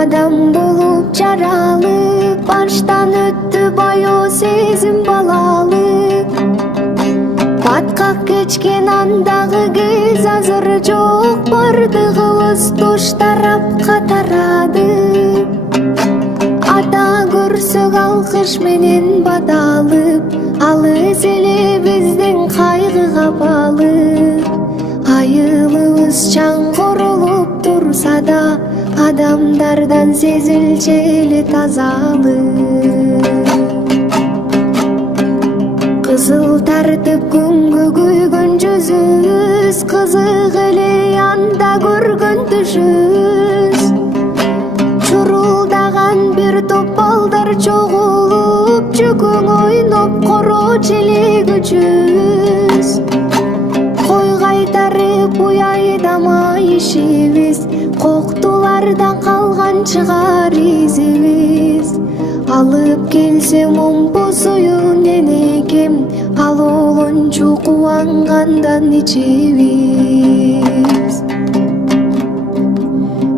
адам болуп жаралып, баштан өттү баяу сезим балалык. Баткак кечкен андагы кез азыр жок, бардыгыбыз туш тарапка тарады. Ата көрсөк алкыш менен бадалып, алыс эле биздин кайгыга балып. Айылыбыз чаңкырылып турса да, адамдардан сезилчү эле тазалык. Кызыл тартып күнгө күйгөн жүзүбүз, кызык эле анда көргөн түшүбүз. Чурулдаган бир топ балдар чогулуп, жүгүң ойноп коро челек үчүбүз. Кой кайтарып уяйдамай ишибиз, коктулардан калган чыгар изибиз. Алып келсе момпу суюн энекем, ал олончу кубангандан ичибиз.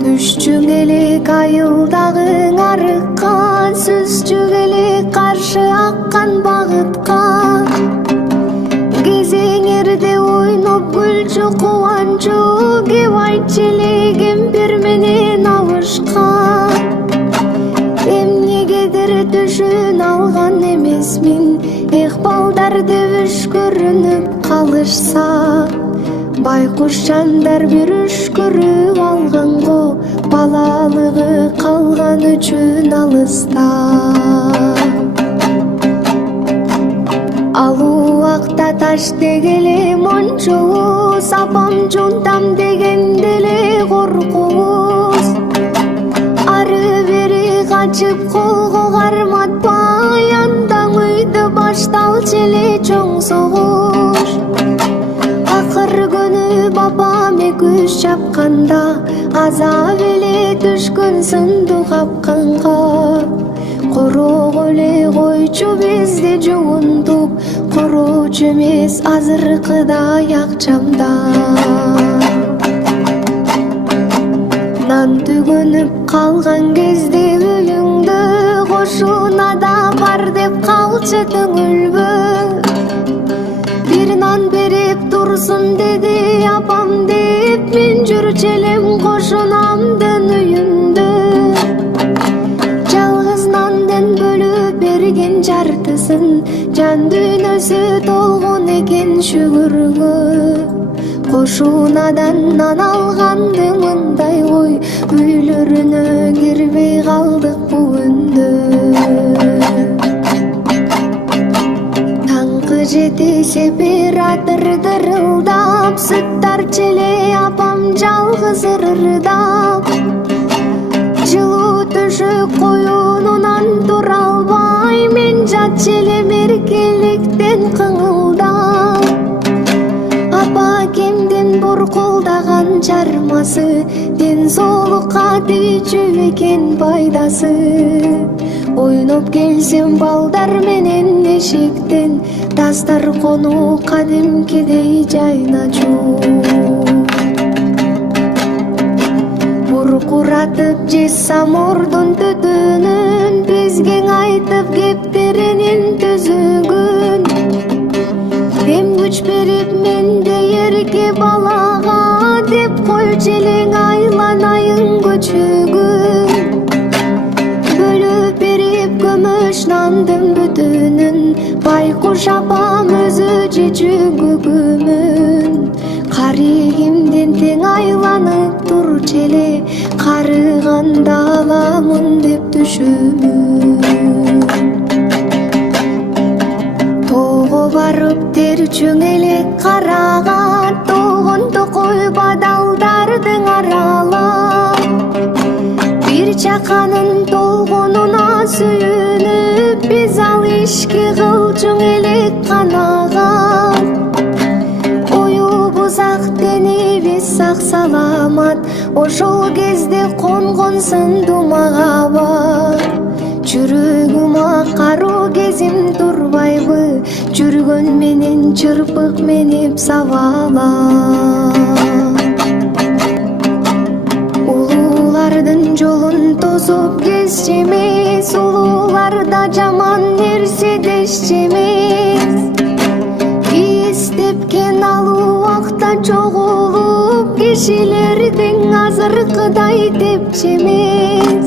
Түшчүң элек айылдагы арыкка, сүзчүң элек каршы аккан багытка. Кезеңерде ойноп гүлчү кубанчу, кеп айтчы эле кемпир менен абышкан. Эмнегедир түшүн алган эмесмин, эх балдарды үшкүрүнүп калышса. Байкуш жандар бир үшкүрүп алганго, балалыгы калган үчүн алыста. Ал убакта таш дегеле мончобуз, апам жунтам дегенде эле коркубуз. Ары бери качып колго карматпай, андан үйдө башталчу эле чоң согуш. Акыр күнү бабам экөөбүз чапканда, азап эле түшкөн сынду капканга. Короо эле койчу бизди жуунтуп, короочу эмес азыркыдай акчамда. Нан түгөнүп калган кезде өлүңдө, кошуна да бар деп калчы түңүлбө. Бир нан берип турсун деди апам деп, мен жүрчү элем кошунамдын үйүндө. Жалгыз нандын бөлүп берген жартысын, жан дүйнөсү толгон экен шүгүргө. Кошунадан нан алганды мындай ой, үйлөрүнө кирбей калдык бүгүндө. Таңкы жети сепаратор дырылдап, сүт тарчу эле апам жалгыз ырырдап. Жылуу түшүк коюнунан тура албай, мен жатчу элем эркеликтен кыңылдап. Апакемдин буркулдаган жармасы, ден соолукка тийчү экен пайдасы. Ойноп келсем балдар менен эшиктен, тастар кону кадимкидей жайначу. Буркуратып жессам ордун түтүнүн, бизге айтып кептеринин түзүгүн. Эм күч берип менде эрке балага, деп койчу элең айланайын көчөгүн. Бөлүп берип көмөш нандын бүтүнүн, байкуш апам өзү жечү күгүмүн. Каригимден тең айланып турчу эле, карыганда аламын деп түшүмүн. Тоого барып терчүң элек караган, толгон токой бадалдардын аралап. Бир чаканын толгонуна сүйүнүп, биз ал ишки кылчуң элек канаган. Оюбуз ак, денибиз сак саламат, ошол кезде конгон сынду махабат. Жүрөгүм каруу кезим турбайбы, жүргөн менен чырпык менип сабала. Улуулардын жолун тосуп кесчи эмес, улууларда жаман нерсе дешчи эмес. Биз тепкен ал убакта чогулуп, кишилердин азыркыдай тепчи эмес.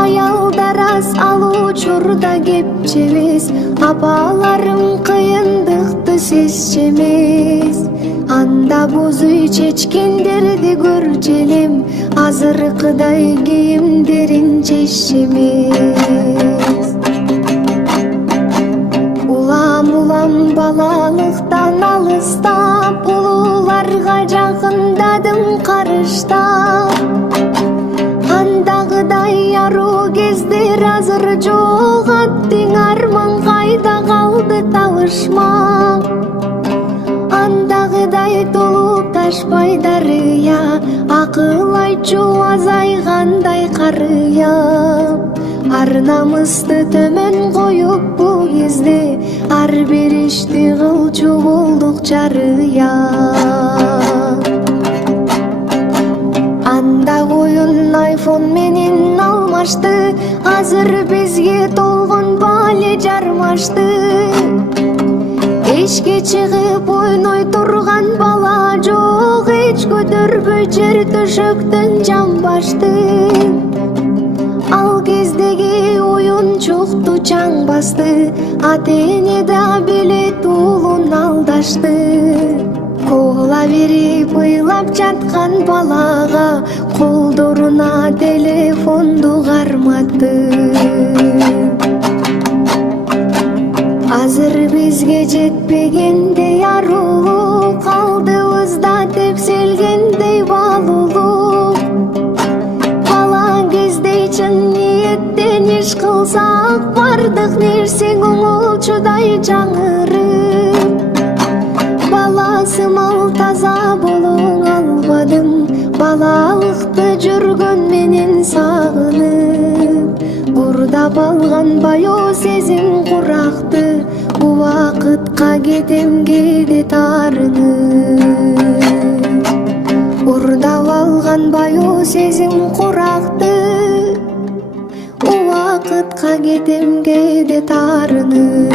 Аялдар аз ал учурда кепчи эмес, апаларым кыйындыкты сезчи эмес. Анда боз үй чечкендерди көрчү элем, азыркыдай кийимдерин чеччи эмес. Улам балалыктан алыстап, улууларга жакындадым карыштап. Андагыдай аруу кездер азыр жок, аттың арман кайда калды табышмак. Андагыдай толуп ташпай дарыя, акыл айтчу азайгандай карыя. Ар намысты төмөн коюп бул кезде, ар бир ишти кылчу болдук жарыя. Анда коюн айфон менен алмашты, азыр бизге толгон бале жармашты. Эшке чыгып ойной турган бала жок, эч көтөрбөй жер төшөктөн жамбашты. Ал кездеги оюнчукту чаң басты, ата-эне да билет уулун алдашты. Кола берип ыйлап жаткан балага, колдоруна телефонду карматты. Азыр бизге жетпегендей арулук, алдыбызда тепселгендей балулук. Бала кездей чын ниеттен иш кылсак, бардык нерсе көңүлчудай жаңырып. Баласымал таза болуң албадым, балалыкты жүргөн менен сагынып. Бурдап алган баяу сезим куракты, убакытка кетем кээде таарынып. Бурдап алган баяу сезим куракты, убакытка кетем кээде таарынып.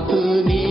аты не